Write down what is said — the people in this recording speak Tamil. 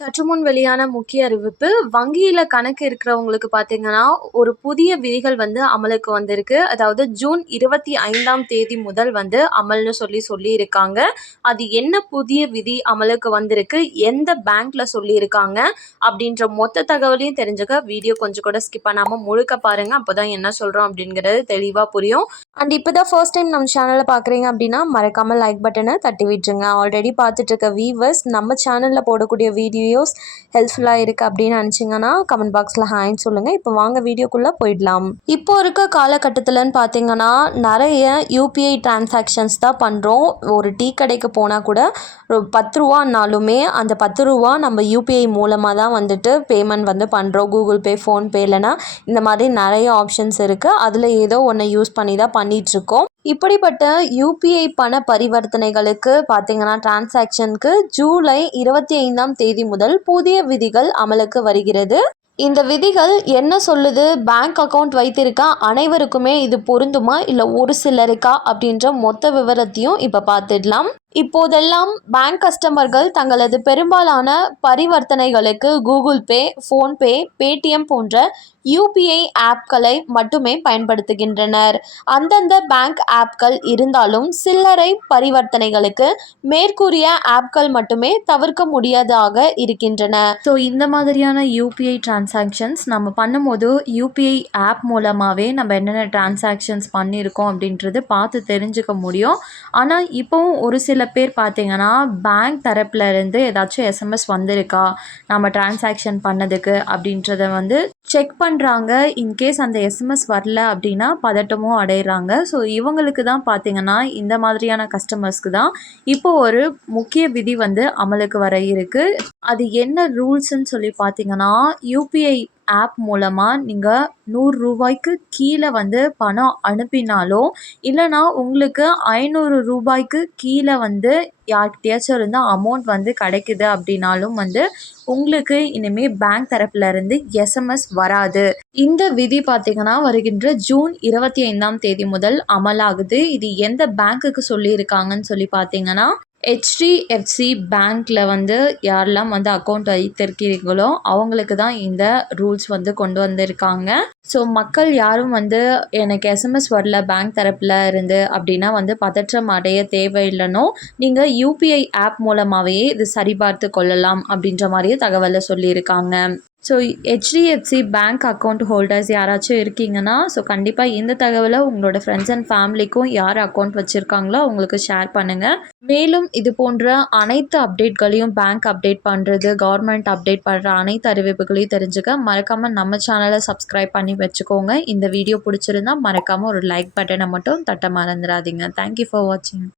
சற்றுமுன் வெளியான முக்கிய அறிவிப்பு வங்கியில கணக்கு இருக்கிறவங்களுக்கு பார்த்தீங்கன்னா, ஒரு புதிய விதிகள் அமலுக்கு வந்திருக்கு. அதாவது ஜூன் 25ஆம் தேதி முதல் அமல்னு சொல்லியிருக்காங்க. அது என்ன புதிய விதி அமலுக்கு வந்திருக்கு, எந்த பேங்க்ல சொல்லியிருக்காங்க அப்படின்ற மொத்த தகவலையும் தெரிஞ்சுக்க வீடியோ கொஞ்சம் கூட ஸ்கிப் பண்ணாம முழுக்க பாருங்க. அப்போதான் என்ன சொல்றோம் அப்படிங்கிறது தெளிவா புரியும். அண்ட் இப்போதான் ஃபர்ஸ்ட் டைம் நம்ம சேனலை பார்க்குறீங்க அப்படின்னா மறக்காம லைக் பட்டனை தட்டி விட்டுருங்க. ஆல்ரெடி பார்த்துட்டு இருக்க வீவர்ஸ் நம்ம சேனலில் போடக்கூடிய வீடியோஸ் ஹெல்ப்ஃபுல்லாக இருக்குது அப்படின்னு நினச்சிங்கன்னா கமெண்ட் பாக்ஸில் ஹாய்ன்னு சொல்லுங்கள். இப்போ வாங்க வீடியோக்குள்ளே போயிடலாம். இப்போ இருக்க காலகட்டத்தில்னு பார்த்தீங்கன்னா நிறைய யூபிஐ டிரான்சாக்ஷன்ஸ் தான் பண்ணுறோம். ஒரு டீ கடைக்கு போனால் கூட 10 ரூபான்னாலுமே அந்த 10 ரூபா நம்ம யூபிஐ மூலமாக தான் பேமெண்ட் பண்ணுறோம். கூகுள் பே, ஃபோன்பே இல்லைனா இந்த மாதிரி நிறைய ஆப்ஷன்ஸ் இருக்குது. அதில் ஏதோ ஒன்று யூஸ் பண்ணி தான் பண்ணிகிட்ருக்கோம். இப்படிப்பட்ட யூபிஐ பண பரிவர்த்தனைகளுக்கு பார்த்தீங்கன்னா டிரான்சாக்ஷனுக்கு ஜூலை 25ஆம் தேதி முதல் புதிய விதிகள் அமலுக்கு வருகிறது. இந்த விதிகள் என்ன சொல்லுது, பேங்க் அக்கவுண்ட் வைத்திருக்க அனைவருக்குமே இது பொருந்துமா இல்லை ஒரு சிலருக்கா அப்படின்ற மொத்த விவரத்தையும் இப்போ பார்த்துடலாம். இப்போதெல்லாம் பேங்க் கஸ்டமர்கள் தங்களது பெரும்பாலான பரிவர்த்தனைகளுக்கு கூகுள் பே, ஃபோன்பே, பேடிஎம் போன்ற யூபிஐ ஆப்களை மட்டுமே பயன்படுத்துகின்றனர். அந்தந்த பேங்க் ஆப்கள் இருந்தாலும் சில்லறை பரிவர்த்தனைகளுக்கு மேற்கூறிய ஆப்கள் மட்டுமே தவிர்க்க முடியாதாக இருக்கின்றன. ஸோ இந்த மாதிரியான யூபிஐ டிரான்சாக்ஷன்ஸ் நம்ம பண்ணும்போது யூபிஐ ஆப் மூலமாகவே நம்ம என்னென்ன டிரான்சாக்ஷன்ஸ் பண்ணியிருக்கோம் அப்படின்றது பார்த்து தெரிஞ்சுக்க முடியும். ஆனால் இப்போவும் ஒரு சில பேர் பார்த்தீங்கன்னா பேங்க் தரப்புல இருந்து ஏதாச்சும் எஸ்எம்எஸ் வந்திருக்கா நம்ம டிரான்சாக்ஷன் பண்ணதுக்கு அப்படின்றத செக் பண்ணுறாங்க. இன்கேஸ் அந்த எஸ்எம்எஸ் வரல அப்படின்னா பதட்டமும் அடைகிறாங்க. ஸோ இவங்களுக்கு தான் பார்த்தீங்கன்னா இந்த மாதிரியான கஸ்டமர்ஸ்க்கு தான் இப்போ ஒரு முக்கிய விதி அமலுக்கு வர இருக்குது. அது என்ன ரூல்ஸ்ன்னு சொல்லி பார்த்தீங்கன்னா, யூபிஐ ஆப் மூலமாக நீங்கள் 100 ரூபாய்க்கு கீழே பணம் அனுப்பினாலோ இல்லைனா உங்களுக்கு 500 ரூபாய்க்கு கீழே யார்கிட்டயாச்சும் இருந்து அமௌண்ட் கிடைக்குது அப்படின்னாலும் உங்களுக்கு இனிமேல் பேங்க் தரப்புல இருந்து எஸ்எம்எஸ் வராது. இந்த விதி பார்த்தீங்கன்னா வருகின்ற ஜூன் 25ஆம் தேதி முதல் அமலாகுது. இது எந்த பேங்க்குக்கு சொல்லியிருக்காங்கன்னு சொல்லி பார்த்தீங்கன்னா ஹெச்டிஎஃப்சி பேங்க்கில் யாரெல்லாம் அக்கௌண்ட் வைத்திருக்கிறீங்களோ அவங்களுக்கு தான் இந்த ரூல்ஸ் கொண்டு வந்திருக்காங்க. ஸோ மக்கள் யாரும் எனக்கு எஸ்எம்எஸ் வரல பேங்க் தரப்பில் இருந்து அப்படின்னா பதற்றம் அடைய தேவையில்லைனோ நீங்கள் யூபிஐ ஆப் மூலமாகவே இது சரிபார்த்து கொள்ளலாம் அப்படின்ற மாதிரியே தகவலை சொல்லியிருக்காங்க. So HDFC bank account holders யாராச்சும் இருக்கீங்கன்னா ஸோ கண்டிப்பாக இந்த தகவலை உங்களோட ஃப்ரெண்ட்ஸ் அண்ட் ஃபேமிலிக்கும் யார் அக்கௌண்ட் வச்சுருக்காங்களோ அவங்களுக்கு ஷேர் பண்ணுங்கள். மேலும் இது போன்ற அனைத்து அப்டேட்களையும் பேங்க் அப்டேட் பண்ணுறது, கவர்மெண்ட் அப்டேட் பண்ணுற அனைத்து அறிவிப்புகளையும் தெரிஞ்சுக்க மறக்காமல் நம்ம சேனலை சப்ஸ்கிரைப் பண்ணி வச்சுக்கோங்க. இந்த வீடியோ பிடிச்சிருந்தா மறக்காமல் ஒரு லைக் பட்டனை மட்டும் தட்ட மறந்துடாதீங்க. தேங்க்யூ ஃபார் வாட்சிங்.